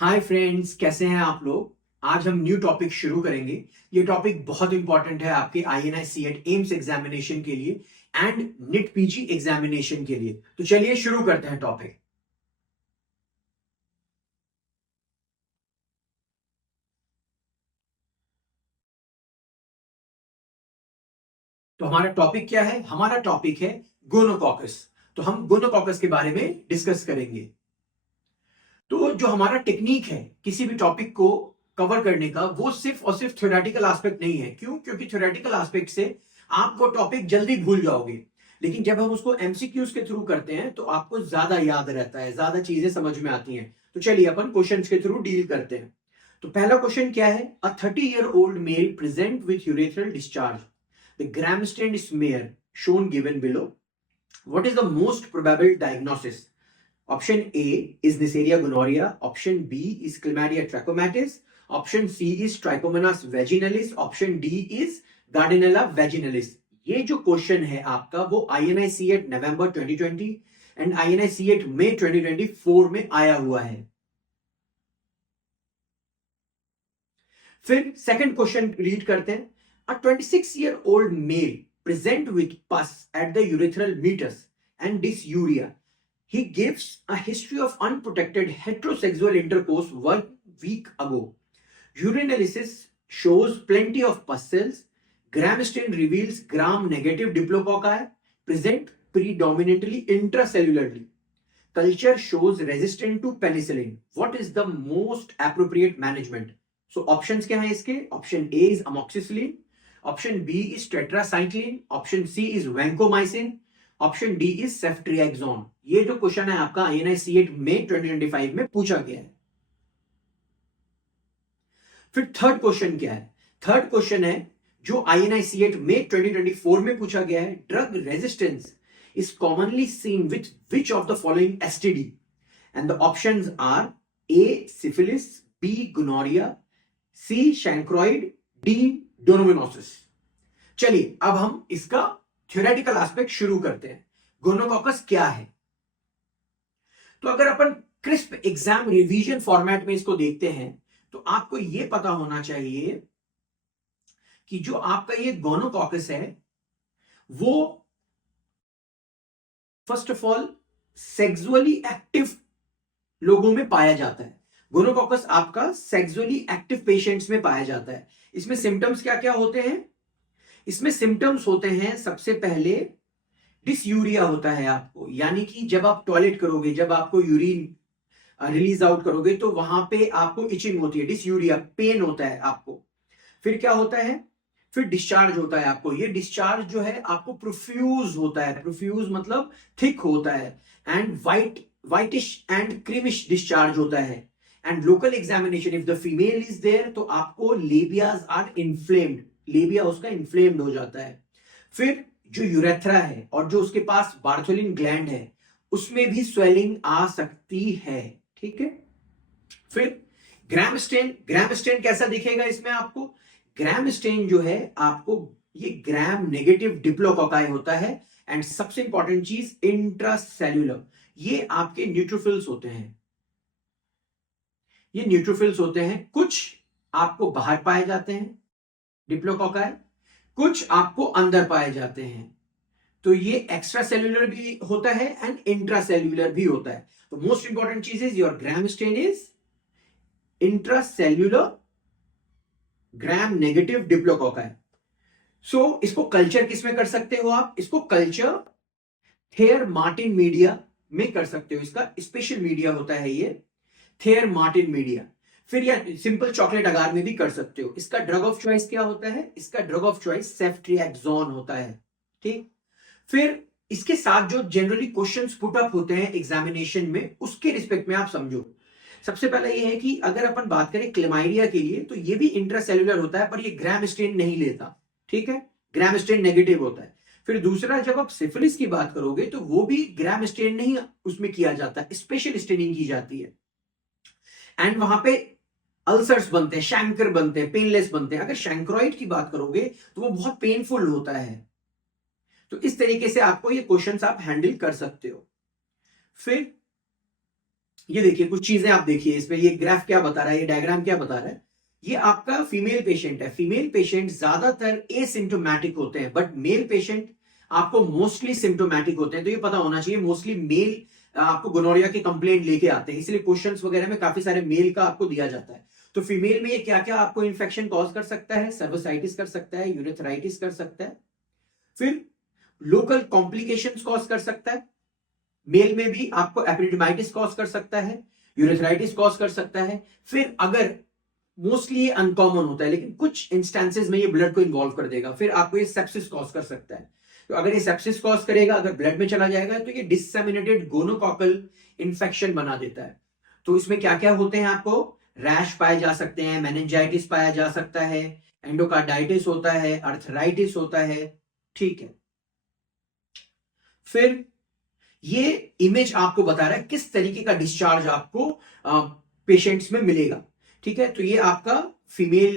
Hi friends, कैसे हैं आप लोग। आज हम न्यू टॉपिक शुरू करेंगे। ये टॉपिक बहुत इंपॉर्टेंट है आपके INI CET एम्स एग्जामिनेशन के लिए एंड निट पीजी एग्जामिनेशन के लिए। तो चलिए शुरू करते हैं टॉपिक। तो हमारा टॉपिक क्या है? हमारा टॉपिक है गोनोकॉकस। तो हम गोनोकॉकस के बारे में डिस्कस करेंगे। तो जो हमारा टेक्निक है किसी भी टॉपिक को कवर करने का, वो सिर्फ और सिर्फ थ्योरेटिकल एस्पेक्ट नहीं है। क्यों? क्योंकि थ्योरेटिकल एस्पेक्ट से आप वो टॉपिक जल्दी भूल जाओगे, लेकिन जब हम उसको MCQs के थ्रू करते हैं तो आपको ज्यादा याद रहता है, ज्यादा चीजें समझ में आती हैं। तो चलिए अपन क्वेश्चंस के थ्रू डील करते हैं। तो पहला क्वेश्चन क्या है? A 30-year-old male present with urethral discharge, the gram stain smear shown given below. What is the most probable diagnosis? Option A is Neisseria gonorrhea. Option B is Chlamydia trachomatis. Option C is Trichomonas vaginalis. Option D is Gardnerella vaginalis. ये जो question है आपका वो INI CET November 2020 and INI CET मई 2024 में आया हुआ है। फिर सेकंड क्वेश्चन रीड करते हैं। अ 26-year-old male present with pus at the urethral meatus and dysuria. He gives a history of unprotected heterosexual intercourse 1 week ago. Urinalysis shows plenty of pus cells. Gram stain reveals gram-negative diplococci present predominantly intracellularly. Culture shows resistant to penicillin. What is the most appropriate management? So options क्या है इसके? Option A is amoxicillin. Option B is tetracycline. Option C is vancomycin. Option D is ceftriaxone. ये जो question है आपका INI CET में 2025 में पूछा गया है। फिर थर्ड क्वेश्चन क्या है? थर्ड क्वेश्चन है जो INI CET में 2024 में पूछा गया है। Drug resistance is commonly seen with which of the following STD? And the options are A syphilis, B gonorrhea, C chancroid, D donominosis. चलिए अब हम इसका थ्योरेटिकल एस्पेक्ट शुरू करते हैं। गोनोकॉकस क्या है? तो अगर अपन क्रिस्प एग्जाम रिवीजन फॉर्मेट में इसको देखते हैं तो आपको यह पता होना चाहिए कि जो आपका ये गोनोकॉकस है वो first of all sexually active लोगों में पाया जाता है। गोनोकॉकस आपका सेक्सुअली एक्टिव पेशेंट्स में पाया जाता है। इसमें सिम्टम्स क्या क्या होते हैं? इसमें सिम्टम्स होते हैं, सबसे पहले डिसयूरिया होता है आपको, यानी कि जब आप टॉयलेट करोगे, जब आपको यूरिन रिलीज आउट करोगे तो वहां पे आपको इचिंग होती है, डिसयूरिया, पेन होता है आपको। फिर क्या होता है? फिर डिस्चार्ज होता है आपको। ये डिस्चार्ज जो है आपको प्रोफ्यूज होता है। प्रोफ्यूज मतलब थिक होता है and whitish and creamish discharge होता है। And local examination if the female is there तो आपको लेबियाज आर इन्फ्लेम्ड, लेबिया उसका इन्फ्लेम्ड हो जाता है। फिर जो यूरेथ्रा है और जो उसके पास बार्थोलिन ग्लैंड है उसमें भी स्वेलिंग आ सकती है। ठीक है। फिर ग्राम स्टेन कैसा दिखेगा इसमें आपको? ग्राम स्टेन जो है आपको ये ग्राम नेगेटिव डिप्लोकोकाई होता है। एंड सबसे इंपॉर्टेंट चीज इंट्रासेल्यूलर, ये आपके न्यूट्रोफिल्स होते हैं। ये न्यूट्रोफिल्स होते हैं, कुछ आपको बाहर पाए जाते हैं डिप्लोकोकाई, कुछ आपको अंदर पाए जाते हैं। तो ये एक्स्ट्रा सेल्यूलर भी होता है एंड इंट्रासेल्यूलर भी होता है। तो मोस्ट इंपॉर्टेंट चीज is your gram stain is intracellular gram negative diplococci. So इसको कल्चर किस में कर सकते हो आप? इसको कल्चर थेयर मार्टिन मीडिया में कर सकते हो। इसका स्पेशल मीडिया होता है ये थेयर मार्टिन मीडिया। फिर या सिंपल चॉकलेट अगार में भी कर सकते हो। इसका ड्रग ऑफ चॉइस क्या होता है? इसका ड्रग ऑफ चॉइस सेफ्ट्रिएक्सोन होता है। ठीक। फिर इसके साथ जो जनरली क्वेश्चंस पुट अप होते हैं एग्जामिनेशन में, उसके रिस्पेक्ट में आप समझो। सबसे पहला ये है कि अगर अपन बात करें क्लेमाइडिया के लिए तो ये भी इंट्रासेल्यूलर होता है, पर ये ग्राम स्टेन नहीं लेता। ठीक है, ग्राम स्टेन नेगेटिव होता है। फिर दूसरा, जब आप सिफिलिस की बात करोगे तो वो भी ग्राम स्टेन नहीं उसमें किया जाता, स्पेशल स्टेनिंग की जाती है। एंड वहां पे अल्सर्स बनते हैं, शैंकर बनते हैं, पेनलेस बनते हैं। अगर शैंक्रोइड की बात करोगे तो वो बहुत पेनफुल होता है। तो इस तरीके से आपको ये क्वेश्चंस आप हैंडल कर सकते हो। फिर ये देखिए कुछ चीजें आप देखिए इसमें, ये ग्राफ क्या बता रहा है, ये डायग्राम क्या बता रहा है। ये आपका फीमेल पेशेंट है। फीमेल पेशेंट ज्यादातर एसिम्टोमेटिक होते हैं, बट मेल पेशेंट आपको मोस्टली सिम्टोमेटिक होते हैं। तो ये पता होना चाहिए, मोस्टली मेल आपको गोनोरिया की कंप्लेंट लेके आते हैं, इसलिए क्वेश्चंस वगैरह में काफी सारे मेल का आपको दिया जाता है। तो फीमेल में ये क्या क्या आपको इन्फेक्शन कॉज कर सकता है, सर्वोसाइटिस कर सकता है, यूरेथ्राइटिस कर सकता है, फिर लोकल कॉम्प्लिकेशंस कॉज कर सकता है। मेल में भी आपको एपिडिडाइटिस कॉज कर सकता है, यूरेथ्राइटिस कॉज कर सकता है। फिर अगर मोस्टली ये अनकॉमन होता है, लेकिन कुछ इंस्टेंसेस में ये ब्लड को इन्वॉल्व कर देगा, फिर आपको ये सेप्सिस कॉज कर सकता है। तो अगर ये सेप्सिस कॉज करेगा, अगर ब्लड में चला जाएगा, तो ये डिसेमिनेटेड गोनोकॉकल इन्फेक्शन बना देता है। तो इसमें क्या क्या होते हैं, आपको रैश पाए जा सकते हैं, मेनिंजाइटिस पाया जा सकता है, एंडोकार्डाइटिस होता है, अर्थराइटिस होता है, ठीक है। फिर ये इमेज आपको बता रहा है किस तरीके का डिस्चार्ज आपको पेशेंट्स में मिलेगा, ठीक है। तो ये आपका फीमेल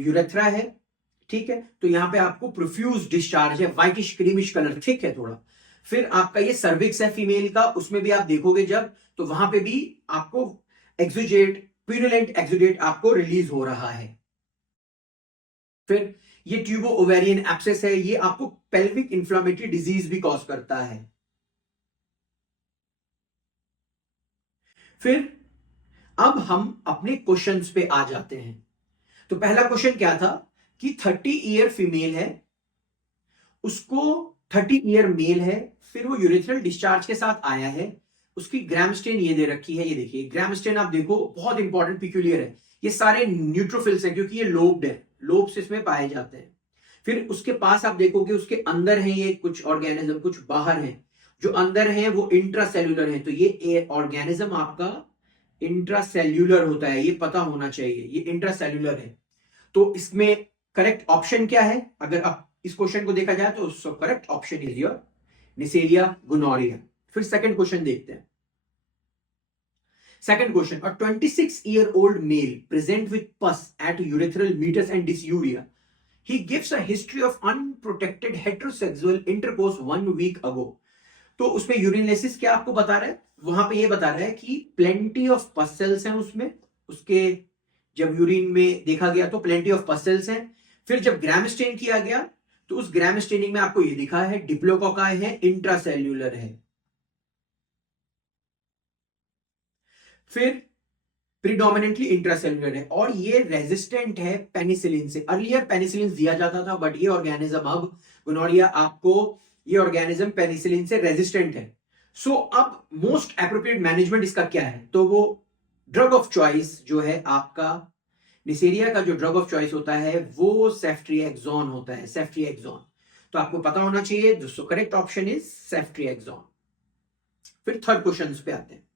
यूरेथ्रा है, ठीक है। तो यहां पे आपको प्रोफ्यूज डिस्चार्ज है, व्हाइटिश क्रीमिश कलर, ठीक है थोड़ा। फिर आपका ये सर्विक्स है फीमेल का, उसमें भी आप देखोगे जब, तो वहां पे भी आपको एक्सुडेट, प्यूरुलेंट एक्सुडेट आपको रिलीज हो रहा है। फिर ये ट्यूबो ओवेरियन एब्सेस है, ये आपको पेल्विक इंफ्लेमेटरी डिजीज भी कॉज करता है। फिर अब हम अपने क्वेश्चंस पे आ जाते हैं। तो पहला क्वेश्चन क्या था कि 30 ईयर फीमेल है, उसको 30 ईयर मेल है, फिर वो यूरेथ्रल डिस्चार्ज के साथ आया है, उसकी ग्रामस्टेन ये दे रखी है, ये देखिए ग्रामस्टेन आप देखो, बहुत इंपॉर्टेंट पिक्यूलियर है। ये सारे न्यूट्रोफिल्स हैं क्योंकि ये लोब्ड है, लोब्स इसमें पाए जाते हैं। फिर उसके पास आप देखोगे उसके अंदर है ये कुछ ऑर्गेनिज्म, कुछ बाहर है। जो अंदर है वो इंट्रासेल्यूलर है, तो ये ऑर्गेनिज्म आपका इंट्रासेल्यूलर होता है, ये पता होना चाहिए, ये इंट्रासेल्यूलर है। तो इसमें करेक्ट ऑप्शन क्या है, अगर आप इस क्वेश्चन को देखा जाए तो correct option is your Neisseria gonorrhoea. फिर सेकंड क्वेश्चन देखते हैं। Second question, a 26-year-old male present with pus at urethral meatus and dysuria. He gives a history of unprotected heterosexual intercourse 1 week ago. तो उसमें यूरिनेसिस क्या आपको बता रहा है, वहां पे ये बता रहा है कि प्लेंटी ऑफ पस सेल्स हैं उसमें, उसके जब यूरिन में देखा गया तो प्लेंटी ऑफ पस सेल्स हैं। फिर जब ग्राम स्टेन किया गया तो उस ग्राम स्टेनिंग में आपको ये दिखा है डिप्लोकोकाई है, इंट्रासेल्यूलर है। फिर प्रीडोमिनेंटली इंट्रासेल्युलर है और ये रेजिस्टेंट है पेनिसिलिन से। अर्लियर पेनिसिलिन दिया जाता था, बट ये ऑर्गेनिज्म अब गोनोरिया आपको, ये ऑर्गेनिज्म पेनिसिलिन से रेजिस्टेंट है। सो अब मोस्ट एप्रोप्रिएट मैनेजमेंट इसका क्या है, तो वो ड्रग ऑफ चॉइस जो है आपका निसेरिया का, जो ड्रग ऑफ चॉइस होता है वो सेफ्ट्रिएक्सोन होता है, सेफ्ट्रिएक्सोन। तो आपको पता होना चाहिए, दोस्तों करेक्ट ऑप्शन इज सेफ्ट्रिएक्सोन। फिर थर्ड क्वेश्चन पे आते हैं।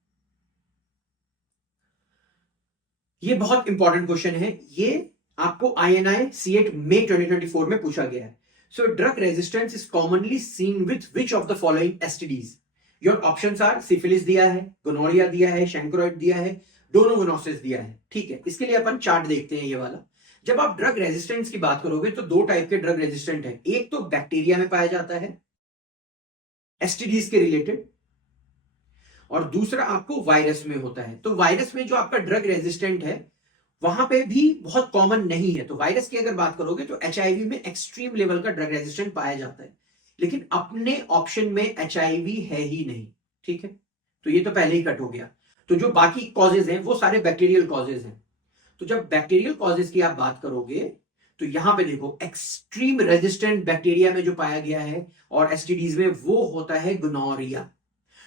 ये बहुत इंपॉर्टेंट क्वेश्चन है, ये आपको INI C8 मई 2024 में पूछा गया है। So drug resistance is commonly seen with which of the following STDs. Your options are syphilis दिया है, गोनोरिया दिया है, शैंक्रोइड दिया है, डोनोगोनोसिस दिया है, ठीक है। इसके लिए अपन चार्ट देखते हैं ये वाला। जब आप ड्रग रेजिस्टेंस की बात करोगे तो दो टाइप के ड्रग रेजिस्टेंट है, एक तो बैक्टीरिया में पाया जाता है एसटीडीज के रिलेटेड, और दूसरा आपको वायरस में होता है। तो वायरस में जो आपका ड्रग रेजिस्टेंट है वहां पे भी बहुत कॉमन नहीं है। तो वायरस की अगर बात करोगे तो HIV में एक्सट्रीम लेवल का ड्रग रेजिस्टेंट पाया जाता है, लेकिन अपने ऑप्शन में HIV है ही नहीं, ठीक है। तो ये तो पहले ही कट हो गया। तो जो बाकी कॉजेज हैं वो सारे बैक्टीरियल कॉजेज हैं। तो जब बैक्टीरियल कॉजेज की आप बात करोगे तो यहां पे देखो एक्सट्रीम रेजिस्टेंट बैक्टीरिया में जो पाया गया है और एसटीडीज में, वो होता है गोनोरिया।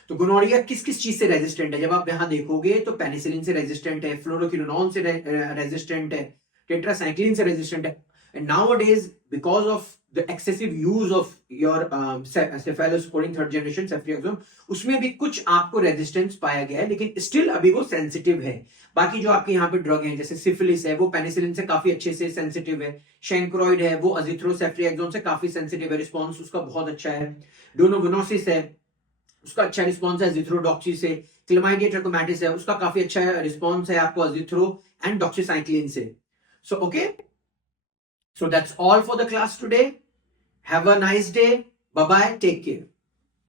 तो गोनोरिया किस किस चीज से रेजिस्टेंट है, जब आप यहां देखोगे तो पेनिसिलिन से रेजिस्टेंट है, फ्लोरोक्विनोन से रेजिस्टेंट है, टेट्रासाइक्लिन से रेजिस्टेंट है। And nowadays because of the excessive use of your cephalosporin third generation ceftriaxone, उसमें भी कुछ आपको रेजिस्टेंस पाया गया है, लेकिन स्टिल अभी वो सेंसिटिव है। बाकी जो आपके यहाँ पे ड्रग हैं जैसे सिफिलिस है, वो पेनिसिलिन से काफी अच्छे से सेंसिटिव है। शैंक्रोइड है, वो अजिथ्रोसेफ्ट्रिएक्सोन से काफी सेंसिटिव है, रिस्पॉन्स उसका बहुत अच्छा है। डोनोगोनोसिस है, उसका अच्छा रिस्पॉन्स है अजिथ्रोडॉक्सी से। क्लमाइडिया ट्रकोमैटिस है, उसका काफी अच्छा रिस्पॉन्स है आपको अजिथ्रो एंड डॉक्सीसाइक्लिन से। So okay, so that's all for the class today. Have a nice day, bye bye, take care.